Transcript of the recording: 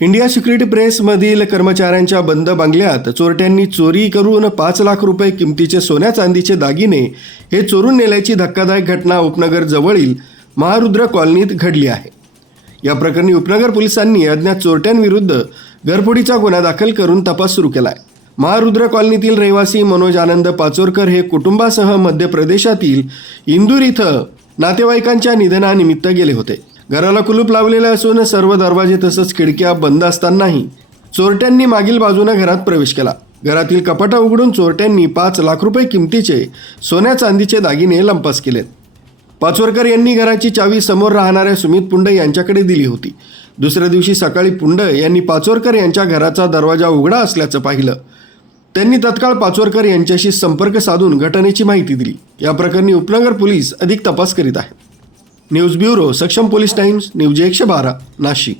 India security प्रेसमधील कर्मचाऱ्यांच्या बंद बंगल्यात चोरट्यांनी चोरी करून 5 लाख रुपये किमतीचे सोन्या चांदीचे दागिने हे चोरून नेल्याची धक्कादायक घटना उपनगर जवळील महारुद्र कॉलनीत घडली आहे. या प्रकरणी उपनगर पोलिसांनी अज्ञात चोरट्यांविरुद्ध घरफोडीचा गुन्हा दाखल करून तपास सुरू केला आहे. महारुद्र कॉलनीतील रहिवासी मनोज आनंद पाचोरकर हे कुटुंबासह मध्य प्रदेशातील इंदूर इथं नातेवाईकांच्या निधनानिमित्त गेले होते. घराला कुलूप लावलेले असून सर्व दरवाजे तसंच खिडक्या बंद असतानाही चोरट्यांनी मागील बाजूने घरात प्रवेश केला. घरातील कपाटं उघडून चोरट्यांनी 5 लाख रुपये किमतीचे सोन्या चांदीचे दागिने लंपास केलेत. पाचोरकर यांनी घराची चावी समोर राहणाऱ्या सुमित पुंड यांच्याकडे दिली होती. दुसऱ्या दिवशी सकाळी पुंड यांनी पाचोरकर यांच्या घराचा दरवाजा उघडा असल्याचं पाहिलं. त्यांनी तत्काळ पाचोरकर यांच्याशी संपर्क साधून घटनेची माहिती दिली. या प्रकरणी उपनगर पोलीस अधिक तपास करीत आहेत. न्यूज ब्युरो, सक्षम पोलीस टाइम्स, न्यूज 112, नाशिक.